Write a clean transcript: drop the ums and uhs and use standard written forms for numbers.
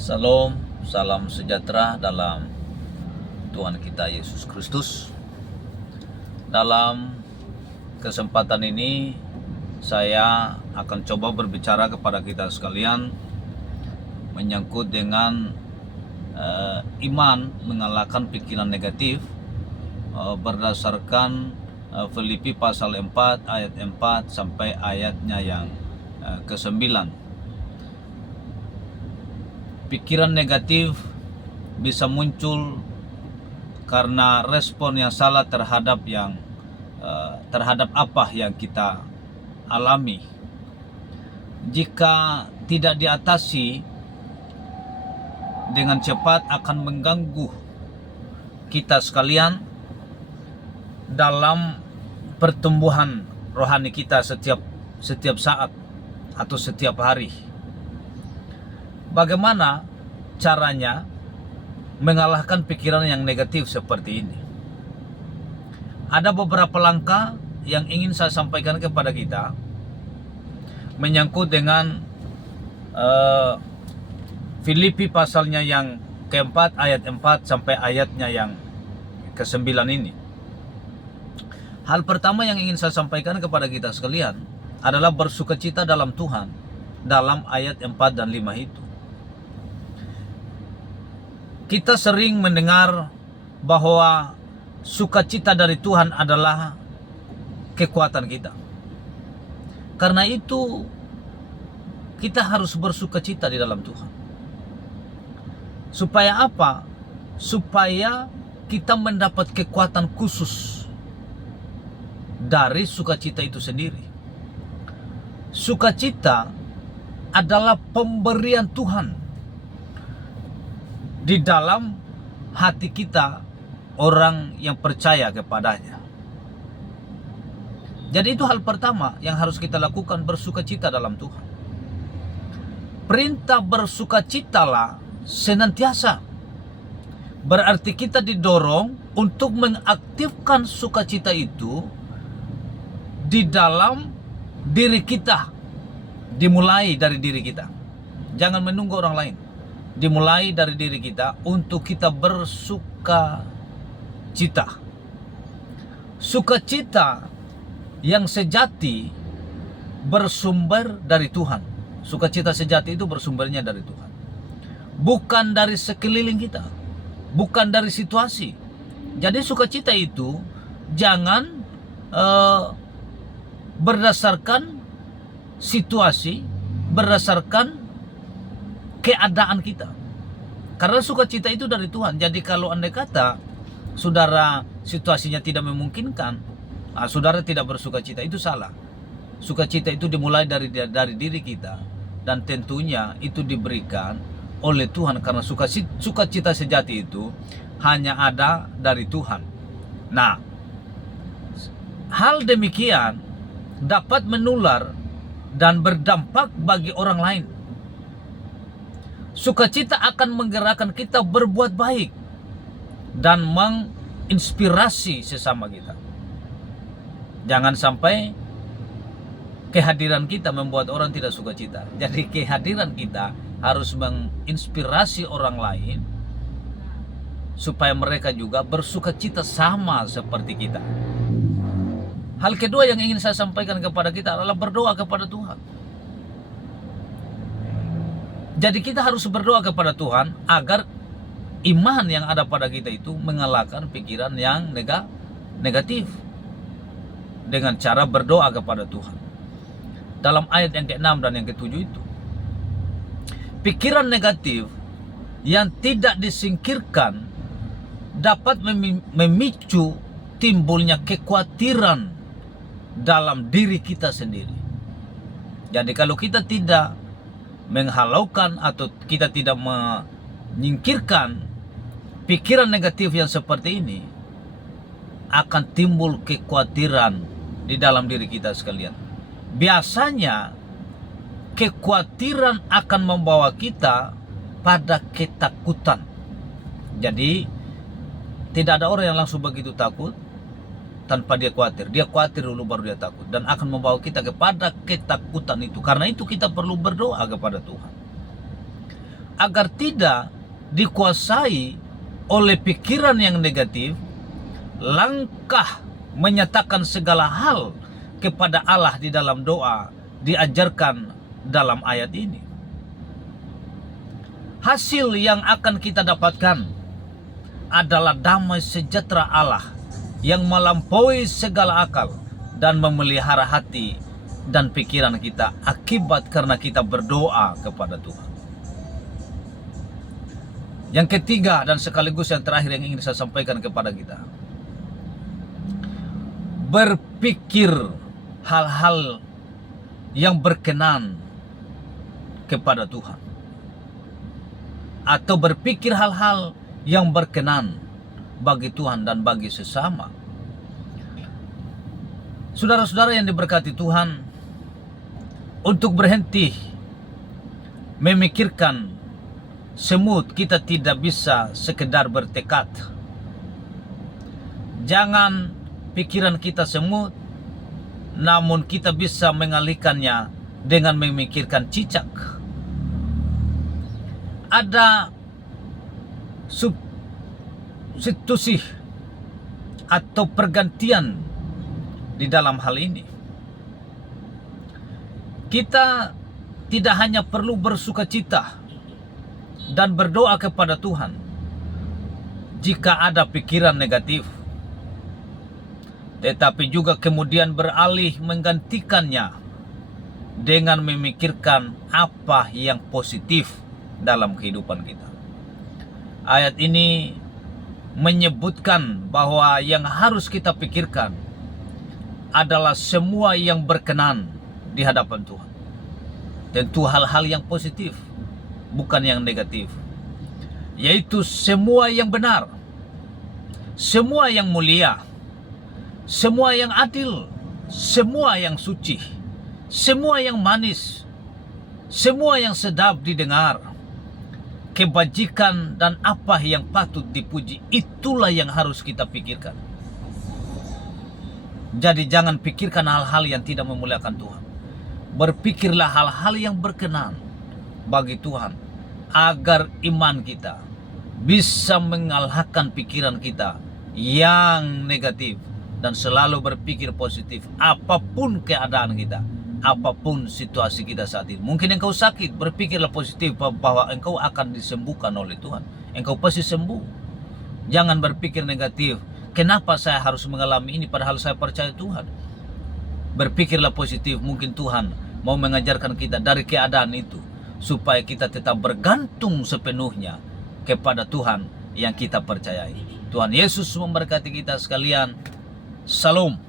Salam, salam sejahtera dalam Tuhan kita Yesus Kristus. Dalam kesempatan ini saya akan coba berbicara kepada kita sekalian menyangkut dengan iman mengalahkan pikiran negatif berdasarkan Filipi pasal 4 ayat 4 sampai ayatnya yang ke-9. Pikiran negatif bisa muncul karena respon yang salah terhadap apa yang kita alami. Jika tidak diatasi dengan cepat akan mengganggu kita sekalian dalam pertumbuhan rohani kita setiap saat atau setiap hari. Bagaimana caranya mengalahkan pikiran yang negatif seperti ini? Ada beberapa langkah yang ingin saya sampaikan kepada kita menyangkut dengan Filipi pasalnya yang keempat ayat 4 sampai ayatnya yang ke-9 ini. Hal pertama yang ingin saya sampaikan kepada kita sekalian adalah bersukacita dalam Tuhan dalam ayat 4 dan 5 itu. Kita sering mendengar bahwa sukacita dari Tuhan adalah kekuatan kita. Karena itu kita harus bersukacita di dalam Tuhan. Supaya apa? Supaya kita mendapat kekuatan khusus dari sukacita itu sendiri. Sukacita adalah pemberian Tuhan di dalam hati kita, orang yang percaya kepadanya. Jadi itu hal pertama yang harus kita lakukan, bersukacita dalam Tuhan. Perintah bersukacitalah senantiasa. Berarti kita didorong untuk mengaktifkan sukacita itu di dalam diri kita. Dimulai dari diri kita. Jangan menunggu orang lain. Dimulai dari diri kita untuk kita bersukacita. Sukacita yang sejati bersumber dari Tuhan. Sukacita sejati itu bersumbernya dari Tuhan. Bukan dari sekeliling kita. Bukan dari situasi. Jadi sukacita itu jangan berdasarkan situasi, berdasarkan keadaan kita. Karena sukacita itu dari Tuhan. Jadi kalau andai kata saudara situasinya tidak memungkinkan, saudara tidak bersukacita, itu salah. Sukacita itu dimulai dari diri kita, dan tentunya itu diberikan oleh Tuhan, karena sukacita sejati itu hanya ada dari Tuhan. Nah, hal demikian dapat menular dan berdampak bagi orang lain. Sukacita akan menggerakkan kita berbuat baik dan menginspirasi sesama kita. Jangan sampai kehadiran kita membuat orang tidak sukacita. Jadi kehadiran kita harus menginspirasi orang lain supaya mereka juga bersukacita sama seperti kita. Hal kedua yang ingin saya sampaikan kepada kita adalah berdoa kepada Tuhan. Jadi kita harus berdoa kepada Tuhan agar iman yang ada pada kita itu mengalahkan pikiran yang negatif. Dengan cara berdoa kepada Tuhan. Dalam ayat yang ke-6 dan yang ke-7 itu. Pikiran negatif yang tidak disingkirkan dapat memicu timbulnya kekhawatiran dalam diri kita sendiri. Jadi kalau kita tidak menghalaukan atau kita tidak menyingkirkan pikiran negatif yang seperti ini, akan timbul kekhawatiran di dalam diri kita sekalian. Biasanya kekhawatiran akan membawa kita pada ketakutan. Jadi tidak ada orang yang langsung begitu takut tanpa dia khawatir. Dia khawatir dulu baru dia takut, dan akan membawa kita kepada ketakutan itu. Karena itu kita perlu berdoa kepada Tuhan agar tidak dikuasai oleh pikiran yang negatif, langkah menyatakan segala hal kepada Allah di dalam doa diajarkan dalam ayat ini. Hasil yang akan kita dapatkan adalah damai sejahtera Allah yang melampaui segala akal dan memelihara hati dan pikiran kita akibat karena kita berdoa kepada Tuhan. Yang ketiga dan sekaligus yang terakhir yang ingin saya sampaikan kepada kita, berpikir hal-hal yang berkenan kepada Tuhan, atau berpikir hal-hal yang berkenan bagi Tuhan dan bagi sesama. Saudara-saudara yang diberkati Tuhan, untuk berhenti memikirkan semut, kita tidak bisa sekedar bertekad. Jangan pikiran kita semut, namun kita bisa mengalihkannya dengan memikirkan cicak. Ada substitusi atau pergantian di dalam hal ini. Kita tidak hanya perlu bersukacita dan berdoa kepada Tuhan jika ada pikiran negatif, tetapi juga kemudian beralih menggantikannya dengan memikirkan apa yang positif dalam kehidupan kita. Ayat ini menyebutkan bahwa yang harus kita pikirkan adalah semua yang berkenan di hadapan Tuhan. Tentu hal-hal yang positif, bukan yang negatif. Yaitu semua yang benar, semua yang mulia, semua yang adil, semua yang suci, semua yang manis, semua yang sedap didengar, kebajikan dan apa yang patut dipuji, itulah yang harus kita pikirkan. Jadi jangan pikirkan hal-hal yang tidak memuliakan Tuhan. Berpikirlah hal-hal yang berkenan bagi Tuhan, agar iman kita bisa mengalahkan pikiran kita yang negatif dan selalu berpikir positif apapun keadaan kita, apapun situasi kita saat ini. Mungkin engkau sakit, berpikirlah positif bahwa engkau akan disembuhkan oleh Tuhan. Engkau pasti sembuh. Jangan berpikir negatif, kenapa saya harus mengalami ini padahal saya percaya Tuhan. Berpikirlah positif, mungkin Tuhan mau mengajarkan kita dari keadaan itu supaya kita tetap bergantung sepenuhnya kepada Tuhan yang kita percayai. Tuhan Yesus memberkati kita sekalian. Salam.